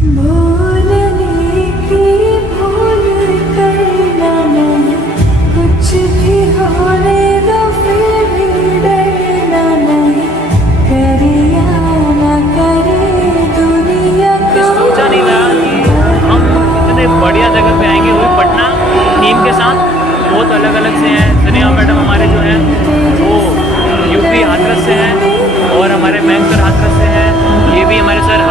भूलने की भूल करना नहीं, कुछ भी होने दो फिर भी डरना नहीं, करे या ना करे दुनिया को। सोचा नहीं था कि हम इतने बढ़िया जगह पे आएंगे, वो भी पटना टीम के साथ। बहुत अलग अलग से हैं। सनिया मैडम हमारे जो हैं वो यूपी हाथरस से हैं और हमारे मयंक सर हाथरस से हैं। ये भी हमारे सर